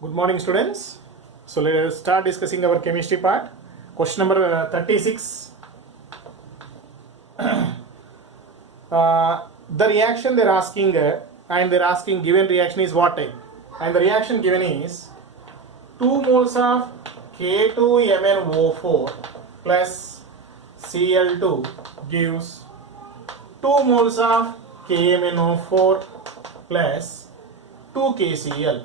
Good morning, students. So let us start discussing our chemistry part. Question number 36. The reaction they're asking, and they're asking given reaction is what type? And the reaction given is 2 moles of K2MnO4 plus Cl2 gives 2 moles of KMnO4 plus 2KCl.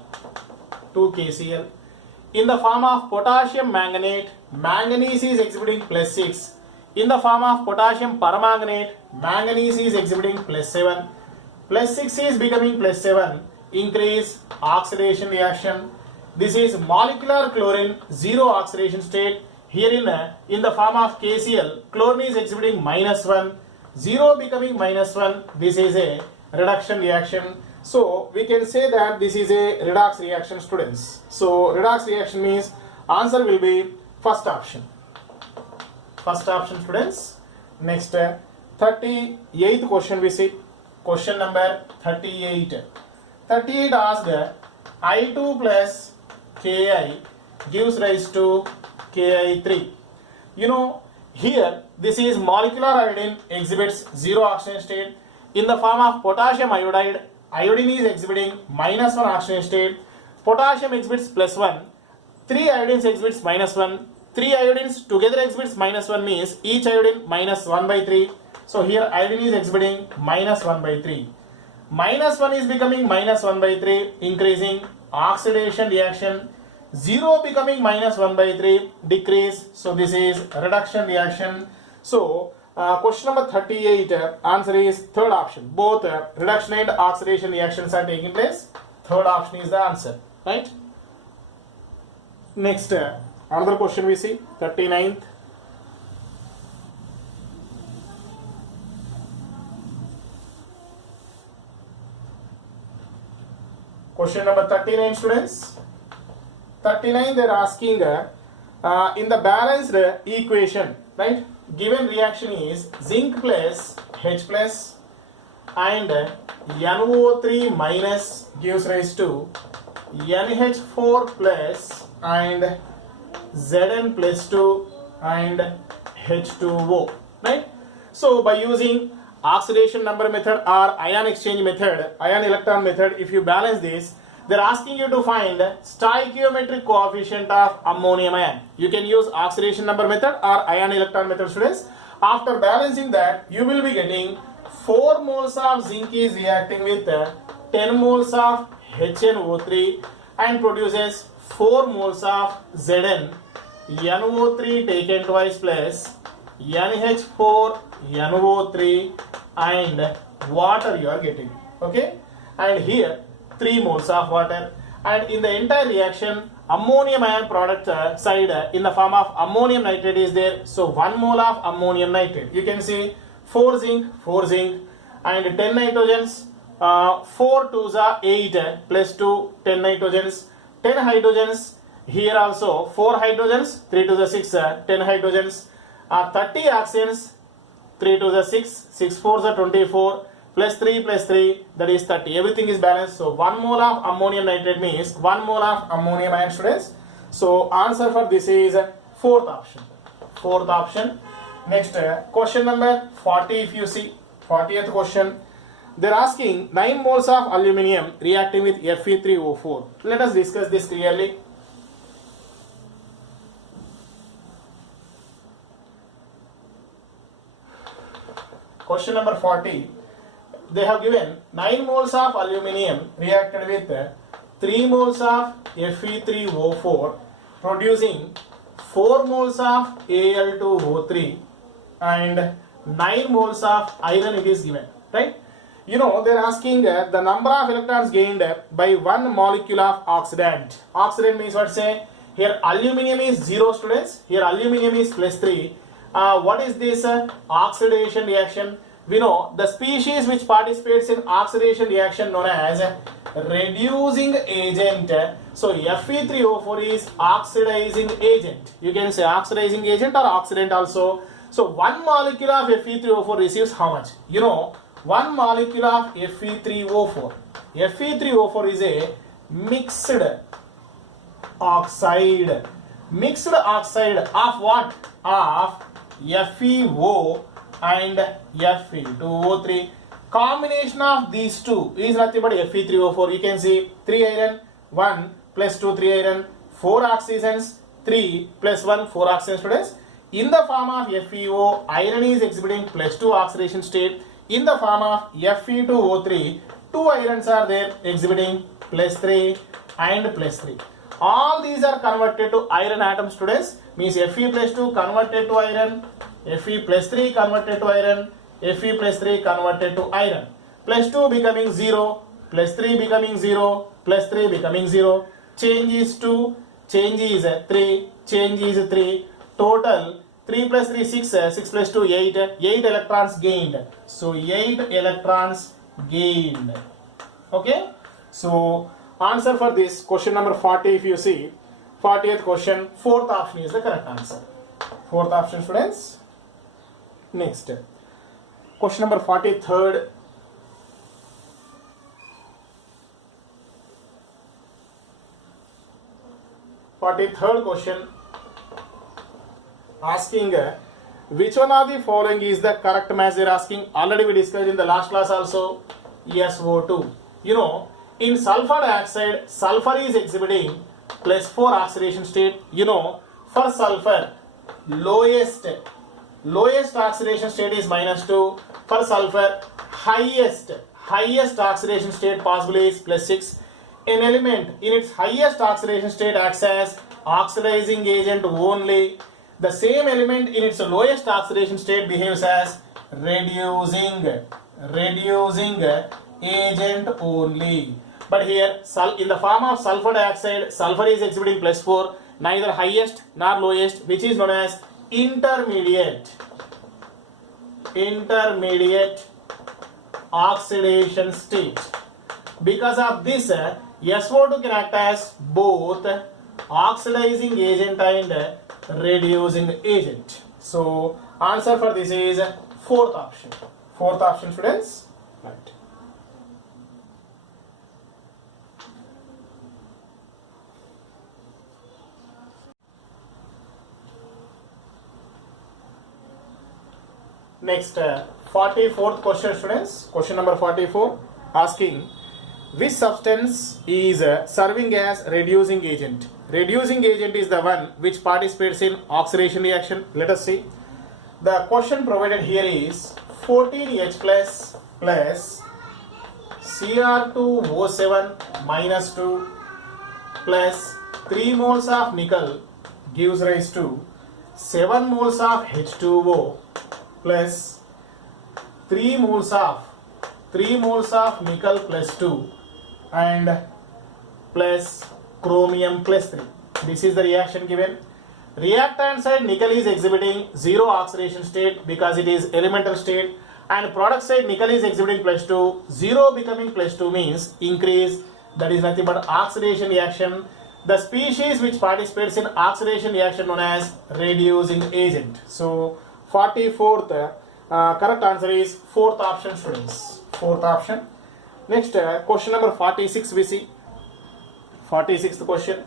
In the form of potassium manganate, manganese is exhibiting plus 6. In the form of potassium permanganate, manganese is exhibiting plus 7. Plus 6 is becoming plus 7. Increase oxidation reaction. This is molecular chlorine, zero oxidation state. Herein, in the form of KCl, chlorine is exhibiting minus 1. 0 becoming minus 1. This is a reduction reaction. So we can say that this is a redox reaction, students. So redox reaction means answer will be first option. First option, students. Next 38th question we see. Question number 38. 38 asked I2 plus Ki gives rise to Ki3. You know, here this is molecular iodine exhibits zero oxidation state. In the form of potassium iodide, iodine is exhibiting minus 1 oxidation state. Potassium exhibits plus 1. 3 iodines exhibits minus 1. 3 iodines together exhibits minus 1 means each iodine minus 1 by 3. So here iodine is exhibiting minus 1 by 3. Minus 1 is becoming minus 1 by 3, increasing oxidation reaction. 0 becoming minus 1 by 3, decrease. So this is reduction reaction. So question number 38, answer is third option. Both reduction and oxidation reactions are taking place. Third option is the answer, right? Next, another question we see, 39th. Question number 39, students. 39, they are asking in the balanced equation, right? Given reaction is zinc plus H plus and NO3 minus gives rise to NH4 plus and Zn plus 2 and H2O, right? So by using oxidation number method or ion exchange method, ion electron method, if you balance this, they're asking you to find stoichiometric coefficient of ammonium ion. You can use oxidation number method or ion electron method, students. After balancing that, you will be getting 4 moles of zinc is reacting with 10 moles of HNO3 and produces 4 moles of Zn, NO3 taken twice plus NH4, NO3 and water you are getting, okay? And here 3 moles of water, and in the entire reaction ammonium ion product side in the form of ammonium nitrate is there. So 1 mole of ammonium nitrate, you can see 4 zinc and 10 nitrogens, 4 2s are 8 plus 2, 10 nitrogens, 10 hydrogens, here also 4 hydrogens, 3 to the 6, 10 hydrogens, 30 oxygens, 3 to the 6, 6 4s are 24, plus 3, that is 30. Everything is balanced. So 1 mole of ammonium nitrate means 1 mole of ammonium ion, students. So answer for this is fourth option. Fourth option. Next, question number 40, if you see, 40th question. They're asking 9 moles of aluminum reacting with Fe3O4. Let us discuss this clearly. Question number 40. They have given 9 moles of aluminum reacted with 3 moles of Fe3O4 producing 4 moles of Al2O3 and 9 moles of iron it is given, right? You know, they are asking the number of electrons gained by 1 molecule of oxidant. Oxidant means what? Say here aluminum is 0, students. Here aluminum is plus 3. What is this oxidation reaction? We know the species which participates in oxidation reaction known as reducing agent. So Fe3O4 is oxidizing agent. You can say oxidizing agent or oxidant also. So 1 molecule of Fe3O4 receives how much? You know, 1 molecule of Fe3O4. Fe3O4 is a mixed oxide. Mixed oxide of what? Of FeO and Fe2O3. Combination of these two is nothing but Fe3O4. You can see 3 iron, 1 plus 2, 3 iron, 4 oxygens, 3 plus 1, 4 oxygen students. In the form of FeO, iron is exhibiting plus 2 oxidation state. In the form of Fe2O3, 2 irons are there exhibiting plus 3 and plus 3. All these are converted to iron atoms students. Means Fe plus 2 converted to iron, Fe plus 3 converted to iron, Fe plus 3 converted to iron. Plus 2 becoming 0, plus 3 becoming 0, plus 3 becoming 0. Change is 2, change is 3, change is 3. Total 3 plus 3, 6, 6 plus 2, 8. 8 electrons gained. So 8 electrons gained. Okay. So answer for this question number 40, if you see, 40th question, fourth option is the correct answer. Fourth option students. Next. Question number 43rd. Third question asking which one of the following is the correct match. They are asking. Already we discussed in the last class also. SO2. You know, in sulfur dioxide, sulfur is exhibiting plus 4 oxidation state. You know, for sulfur, lowest oxidation state is -2. For sulfur, highest oxidation state possible is +6. An element in its highest oxidation state acts as oxidizing agent only. The same element in its lowest oxidation state behaves as reducing agent only. But here, in the form of sulfur dioxide, sulfur is exhibiting +4, neither highest nor lowest, which is known as intermediate oxidation state. Because of this, SO2 can act as both oxidizing agent and reducing agent. So answer for this is fourth option. Fourth option students. Right. Next, 44th question students. Question number 44 asking which substance is serving as reducing agent. Reducing agent is the one which participates in oxidation reaction. Let us see. The question provided here is 14H plus Cr2O7 -2 plus 3 moles of nickel gives rise to 7 moles of H2O plus 3 moles of nickel plus 2 and plus chromium plus 3. This is the reaction given. Reactant side nickel is exhibiting 0 oxidation state because it is elemental state, and product side nickel is exhibiting +2. 0 becoming +2 means increase, that is nothing but oxidation reaction. The species which participates in oxidation reaction known as reducing agent. So 44th correct answer is fourth option students. Fourth option. Next question number 46 we see. 46th question.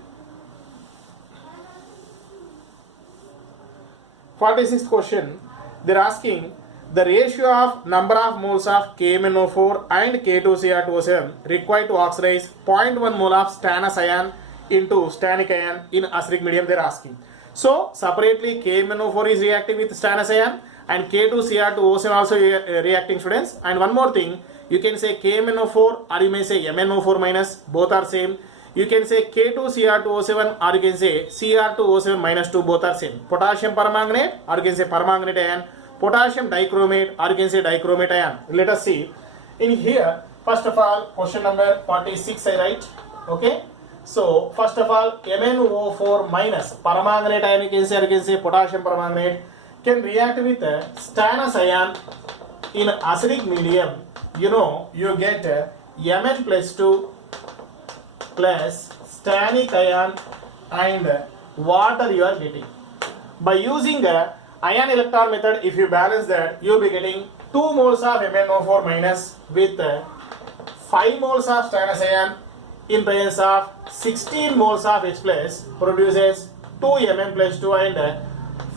46th question, they're asking the ratio of number of moles of KMnO4 and K2Cr2O7 required to oxidize 0.1 mole of stannous ion into stannic ion in acidic medium. They're asking. So separately KMnO4 is reacting with stannous ion and K2Cr2O7 also reacting students. And one more thing, you can say KMnO4 or you may say MnO4 minus, both are same. You can say K2Cr2O7 or you can say Cr2O7 -2, both are same. Potassium permanganate or you can say permanganate ion. Potassium dichromate or you can say dichromate ion. Let us see. In here, first of all, question number 46 I write. Okay. So, first of all, MnO4 minus permanganate ion you can say or you can say potassium permanganate can react with stannous ion in acidic medium. You know, you get Mn+2 plus stannic ion and water you are getting. By using ion electron method, if you balance that, you will be getting 2 moles of MnO4 minus with 5 moles of stannous ion in presence of 16 moles of H plus produces 2 Mn plus 2 and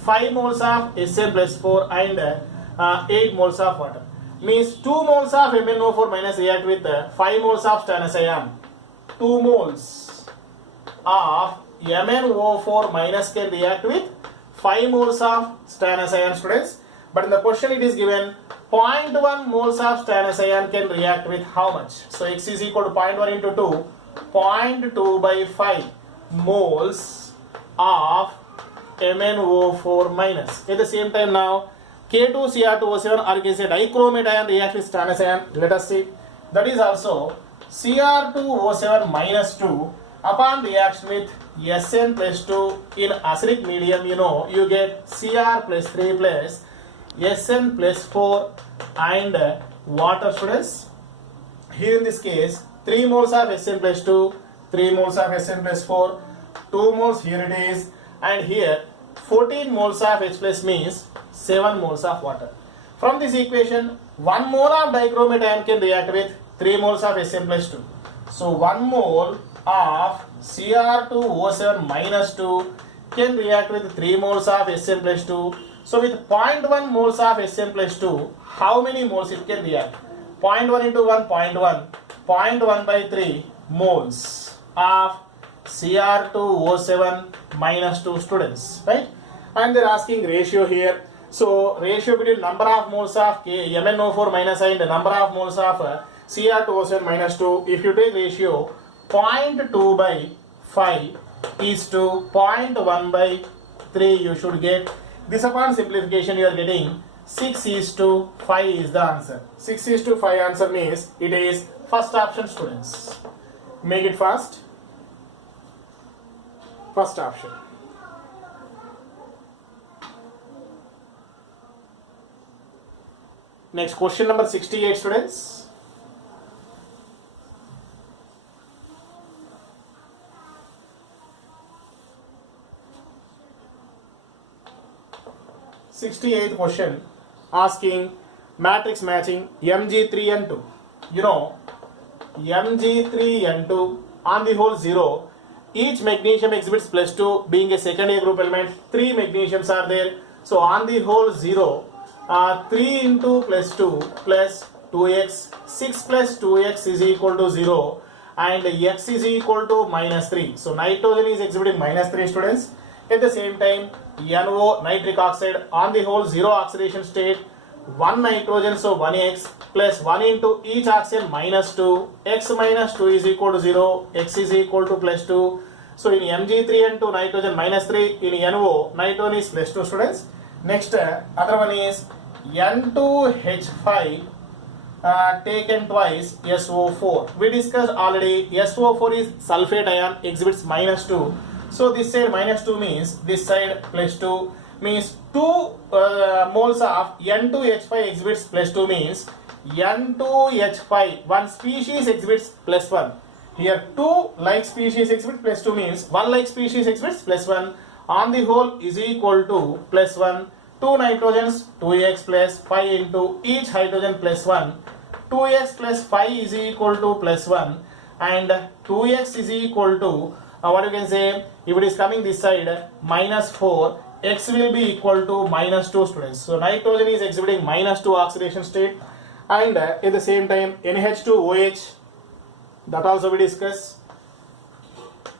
5 moles of Sn plus 4 and 8 moles of water. Means 2 moles of MnO4 minus react with 5 moles of stannous ion. 2 moles of MnO4 minus can react with 5 moles of stannous ion, students. But in the question it is given 0.1 moles of stannous ion can react with how much? So X is equal to 0.1 into 2, 0.2 by 5 moles of MnO4 minus. At the same time now, K2Cr2O7 or can say dichromate ion reacts with stannous ion. Let us see. That is also Cr2O7 minus 2 upon reaction with Sn plus 2 in acidic medium, you get Cr plus 3 plus Sn plus 4 and water, students. Here in this case 3 moles of Sn plus 2, 3 moles of Sn plus 4, 2 moles here it is, and here 14 moles of H plus means 7 moles of water. From this equation 1 mole of dichromate ion can react with 3 moles of Sn plus 2. So 1 mole of Cr2O7 minus 2 can react with 3 moles of Sn plus 2. So with 0.1 moles of Sn plus 2, how many moles it can react? 0.1 into 1, 0.1, 0.1 by 3 moles of Cr2O7 minus 2, students, right? And they're asking ratio here. So ratio between number of moles of MnO4 minus and number of moles of Cr2O7 minus 2, if you take ratio 0.2 by 5 is to 0.1 by 3, you should get. This upon simplification you are getting 6 is to 5 is the answer. 6 is to 5 answer means it is first option, students. Make it fast. First option. Next question number 68, students. Sixty-eighth question asking matrix matching Mg3n2. Mg3n2 on the whole 0. Each magnesium exhibits plus 2 being a second A group element. 3 magnesiums are there. So on the whole 0. 3 into plus 2 plus 2x, 6 plus 2x is equal to 0 and x is equal to minus 3. So nitrogen is exhibiting minus 3, students. At the same time, NO, nitric oxide, on the whole 0 oxidation state, 1 nitrogen, so 1x plus 1 into each oxygen minus 2, x minus 2 is equal to 0, x is equal to plus 2. So in Mg3n2 nitrogen minus 3, in NO nitrogen is plus 2, students. Next other one is N2H5 taken twice SO4. We discussed already SO4 is sulfate ion, exhibits minus 2. So this side minus 2 means this side plus 2 means 2 moles of N2H5 exhibits plus 2 means N2H5 one species exhibits plus 1. Here 2 like species exhibit plus 2 means 1 like species exhibits plus 1. On the whole is equal to plus 1. 2 nitrogens, 2x plus 5 into each hydrogen plus 1. 2x plus 5 is equal to plus 1 and 2x is equal to what you can say, if it is coming this side minus 4, x will be equal to minus 2, students. So nitrogen is exhibiting minus 2 oxidation state and at the same time NH2OH, that also we discuss.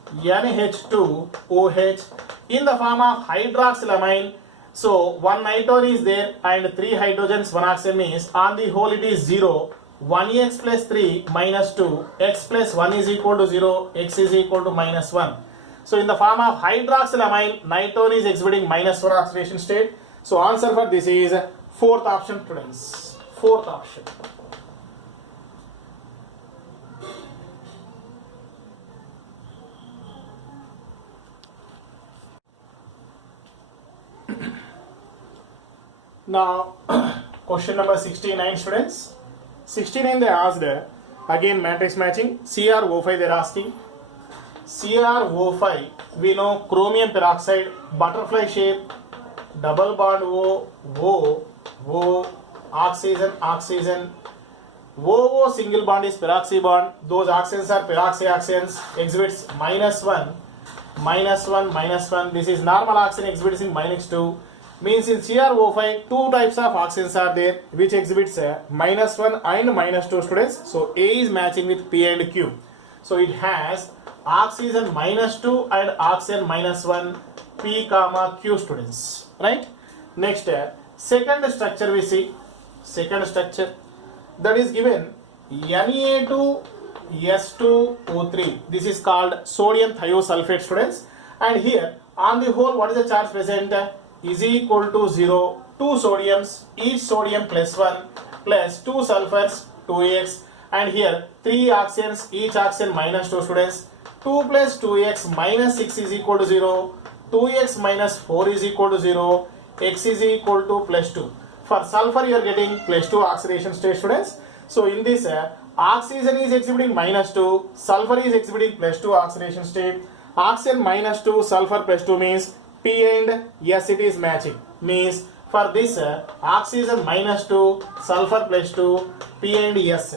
NH2OH in the form of hydroxylamine. So 1 nitrogen is there and 3 hydrogens, 1 oxygen means on the whole it is 0. 1x plus 3 minus 2, x plus 1 is equal to 0, x is equal to minus 1. So in the form of hydroxylamine, nitrogen is exhibiting minus 1 oxidation state. So answer for this is fourth option, students. Fourth option. Now question number 69, students. 69 they asked again matrix matching CrO5 they are asking. CrO5 we know chromium peroxide, butterfly shape, double bond O, oxygen, oxygen, OO single bond is peroxy bond. Those oxygens are peroxy oxygens. Exhibits -1, -1, -1. This is normal oxygen exhibiting -2. Means in CrO5, two types of oxygens are there which exhibits -1 and -2 students. So A is matching with P and Q. So it has oxygen -2 and oxygen -1, P comma Q students. Right? Next, second structure we see. Second structure that is given Na2S2O3. This is called sodium thiosulfate students. And here on the whole, what is the charge present? Is equal to 0. 2 sodiums, each sodium +1 plus 2 sulfurs 2x, and here 3 oxygens, each oxygen -2 students. 2 plus 2x -6 is equal to 0. 2x minus 4 is equal to 0. X is equal to +2. For sulfur you are getting +2 oxidation state students. So in this oxygen is exhibiting -2, sulfur is exhibiting +2 oxidation state. Oxygen -2, sulfur +2 means P and S it is matching. Means for this oxygen -2, sulfur +2, P and S.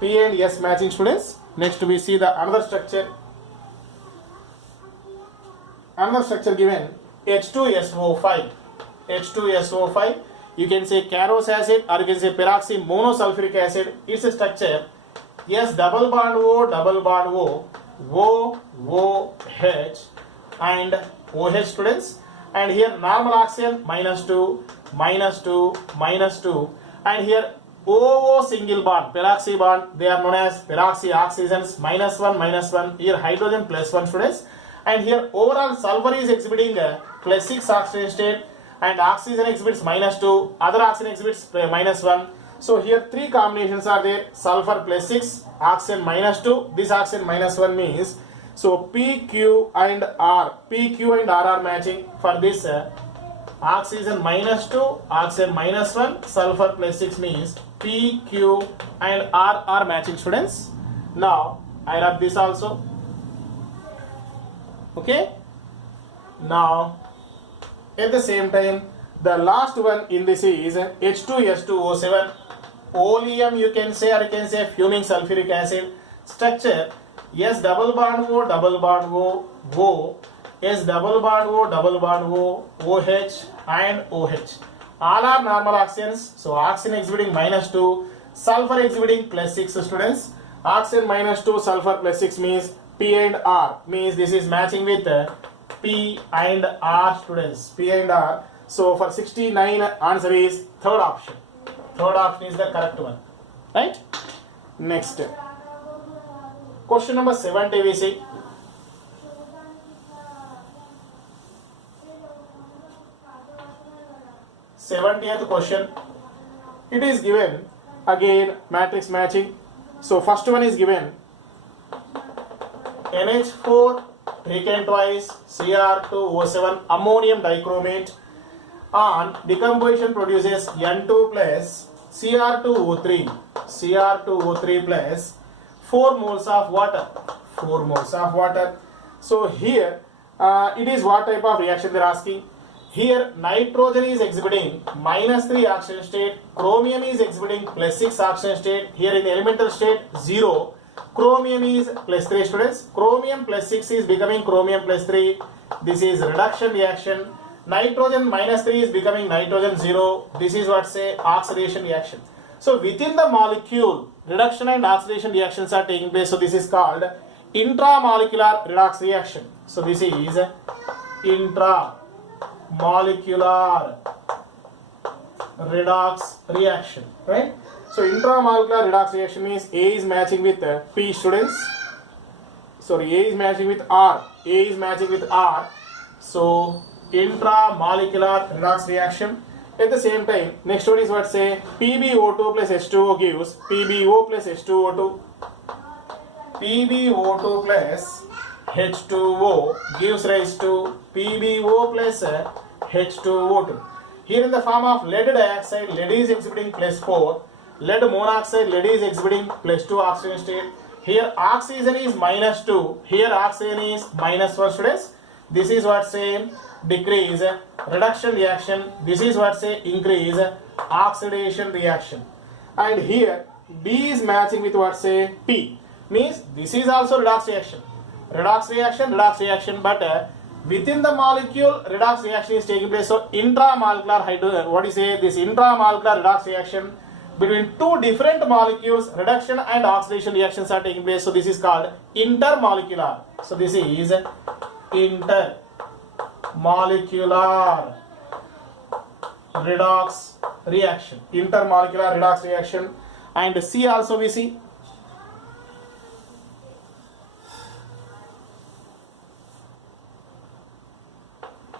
P and S matching students. Next we see the another structure. Another structure given H2SO5. H2SO5. You can say Carros acid or you can say peroxy monosulfuric acid. It's a structure S double bond O double bond O, OH and OH students. And here normal oxygen -2, -2, -2, and here OO single bond, peroxy bond, they are known as peroxy oxygens, -1, -1, here hydrogen +1 students. And here overall sulfur is exhibiting +6 oxygen state, and oxygen exhibits -2, other oxygen exhibits -1. So here 3 combinations are there, sulfur +6, oxygen -2, this oxygen -1 means, so P, Q and R, P, Q and R are matching. For this oxygen -2, oxygen -1, sulfur +6 means P, Q and R are matching students. Now I rub this also. Okay. Now at the same time, the last one in this is H2S2O7. Oleum you can say, or you can say fuming sulfuric acid. Structure S double bond O double bond O, S double bond O double bond O, OH and OH. All are normal oxygens. So oxygen exhibiting -2, sulfur exhibiting +6 students. Oxygen -2, sulfur +6 means P and R, means this is matching with P and R students. P and R. So for 69 answer is third option. Third option is the correct one. Right? Next. Question number 70 we see. Seventieth question. It is given again matrix matching. So first one is given NH4 taken twice, Cr2O7 ammonium dichromate on decomposition produces N2 plus Cr2O3 plus 4 moles of water. 4 moles of water. So here it is what type of reaction they are asking. Here nitrogen is exhibiting -3 oxygen state, chromium is exhibiting +6 oxygen state. Here in the elemental state 0. Chromium is +3 students. Chromium +6 is becoming chromium +3. This is reduction reaction. Nitrogen -3 is becoming nitrogen 0. This is what say oxidation reaction. So within the molecule, reduction and oxidation reactions are taking place. So this is called intramolecular redox reaction. So this is intramolecular redox reaction, right? So intramolecular redox reaction means A is matching with P students. Sorry, A is matching with R. A is matching with R. So intramolecular redox reaction. At the same time, next one is what say PbO2 plus H2O gives PbO plus H2O2. PbO2 plus H2O gives rise to PbO plus H2O2. Here in the form of lead dioxide, lead is exhibiting +4. Lead monoxide, lead is exhibiting +2 oxygen state. Here oxygen is -2. Here oxygen is -1 students. This is what say decrease reduction reaction. This is what say increase oxidation reaction. And here D is matching with what, say P. Means this is also redox reaction. Redox reaction, but within the molecule redox reaction is taking place. So intramolecular this intramolecular redox reaction between two different molecules, reduction and oxidation reactions are taking place. So this is called intermolecular. So this is intermolecular redox reaction. Intermolecular redox reaction. And C also we see.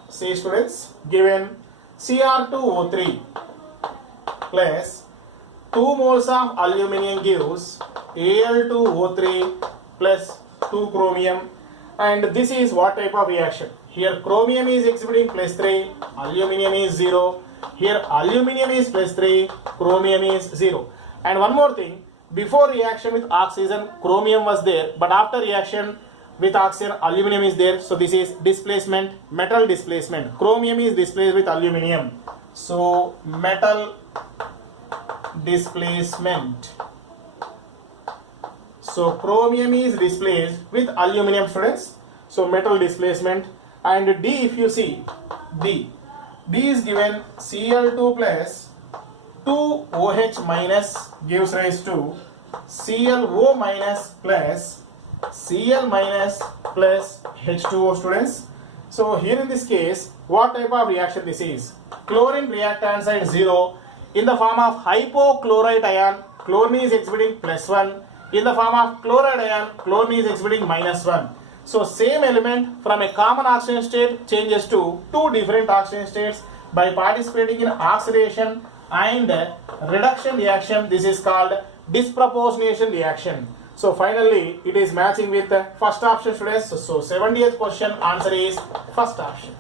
See students, given Cr2O3 plus 2 moles of aluminium gives Al2O3 plus 2 chromium, and this is what type of reaction? Here chromium is exhibiting plus 3, aluminium is 0. Here aluminium is plus 3, chromium is 0. And one more thing, before reaction with oxygen chromium was there, but after reaction with oxygen aluminium is there. So this is displacement, metal displacement. Chromium is displaced with aluminium. So metal displacement. So chromium is displaced with aluminium, students. So metal displacement. And D, if you see, D is given Cl2 plus 2OH minus gives rise to ClO minus plus Cl minus plus H2O, students. So here in this case, what type of reaction this is? Chlorine reactant side 0. In the form of hypochlorite ion, chlorine is exhibiting plus 1. In the form of chloride ion, chlorine is exhibiting minus 1. So same element from a common oxidation state changes to two different oxidation states by participating in oxidation and reduction reaction. This is called disproportionation reaction. So finally it is matching with the first option, students. So 70th question answer is first option.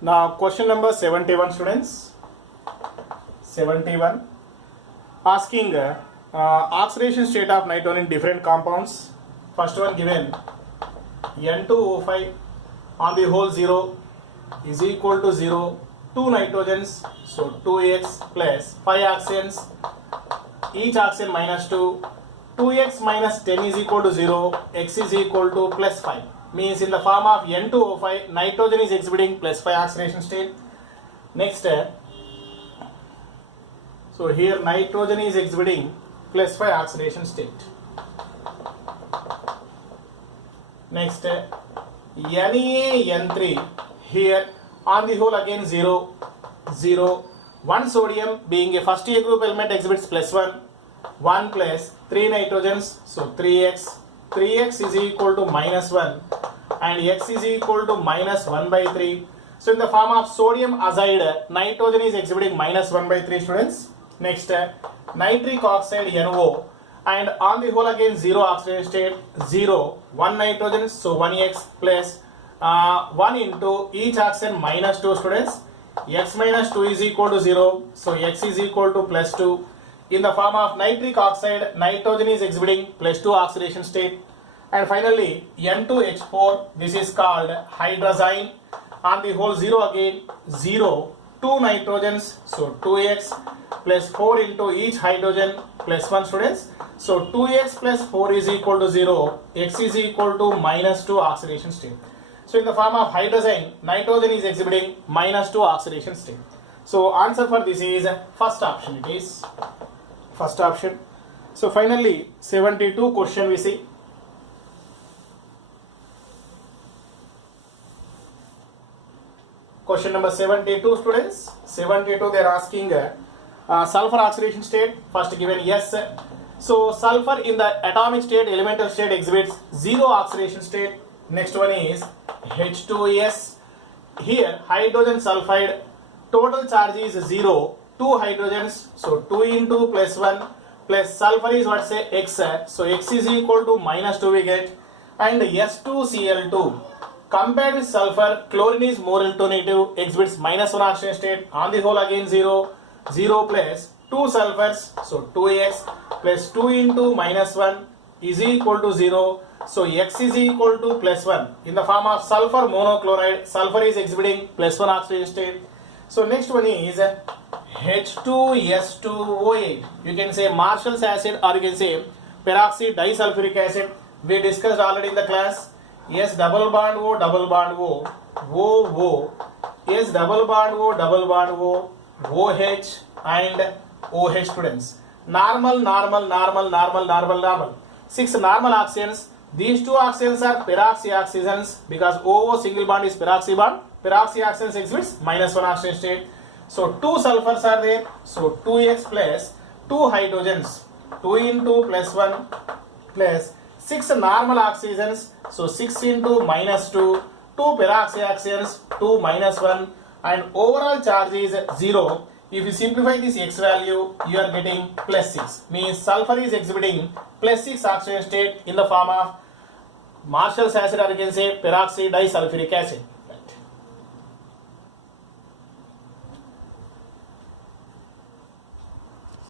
Now question number 71, students. 71 asking oxidation state of nitrogen in different compounds. First one given N2O5 on the whole 0 is equal to 0, 2 nitrogens, so 2x plus 5 oxygens, each oxygen minus 2, 2x minus 10 is equal to 0, x is equal to plus 5. Means in the form of N2O5, nitrogen is exhibiting plus 5 oxidation state. Next, so here nitrogen is exhibiting plus 5 oxidation state. Next, NaN3, here on the whole again 0, 0, 1 sodium being a first A group element exhibits plus 1, 1 plus 3 nitrogens, so 3x, 3x is equal to minus 1 and x is equal to minus 1 by 3. So in the form of sodium azide, nitrogen is exhibiting minus 1 by 3, students. Next, nitric oxide NO, and on the whole again 0 oxidation state, 0, 1 nitrogen, so 1x plus 1 into each oxygen minus 2, students. X minus 2 is equal to 0, so x is equal to plus 2. In the form of nitric oxide, nitrogen is exhibiting plus 2 oxidation state. And finally N2H4, this is called hydrazine. On the whole 0 again, 0, 2 nitrogens, so 2x plus 4 into each hydrogen plus 1, students. So 2x plus 4 is equal to 0, x is equal to minus 2 oxidation state. So in the form of hydrazine, nitrogen is exhibiting minus 2 oxidation state. So answer for this is first option. It is first option. So finally 72 question we see. Question number 72, students. 72 they are asking sulfur oxidation state. First given yes. So sulfur in the atomic state, elemental state exhibits 0 oxidation state. Next one is H2S. Here hydrogen sulfide, total charge is 0, 2 hydrogens, so 2 into plus 1 plus sulfur is what, say x, so x is equal to minus 2 we get, and S2Cl2. Compared with sulfur, chlorine is more electronegative, exhibits minus 1 oxidation state. On the whole again 0, 0 plus 2 sulfurs, so 2x plus 2 into minus 1 is equal to 0. So X is equal to plus 1. In the form of sulfur monochloride, sulfur is exhibiting plus 1 oxidation state. So next one is H2S2O8. You can say Marshall's acid or you can say peroxide disulfuric acid. We discussed already in the class. S double bond O, double bond O, O, O. S double bond O, double bond O, OH and OH students. Normal, normal, normal, normal, normal, normal. 6 normal oxygens. These 2 oxygens are peroxy oxygens because OO single bond is peroxy bond. Peroxy oxygens exhibits minus 1 oxygen state. So 2 sulfurs are there. So 2x plus 2 hydrogens. 2 into plus 1 plus 6 normal oxygens. So 6 into minus 2. 2 peroxy oxygens. 2 minus 1. And overall charge is 0. If you simplify this X value, you are getting plus 6. Means sulfur is exhibiting plus 6 oxygen state in the form of Marshall's acid or you can say peroxide disulfuric acid.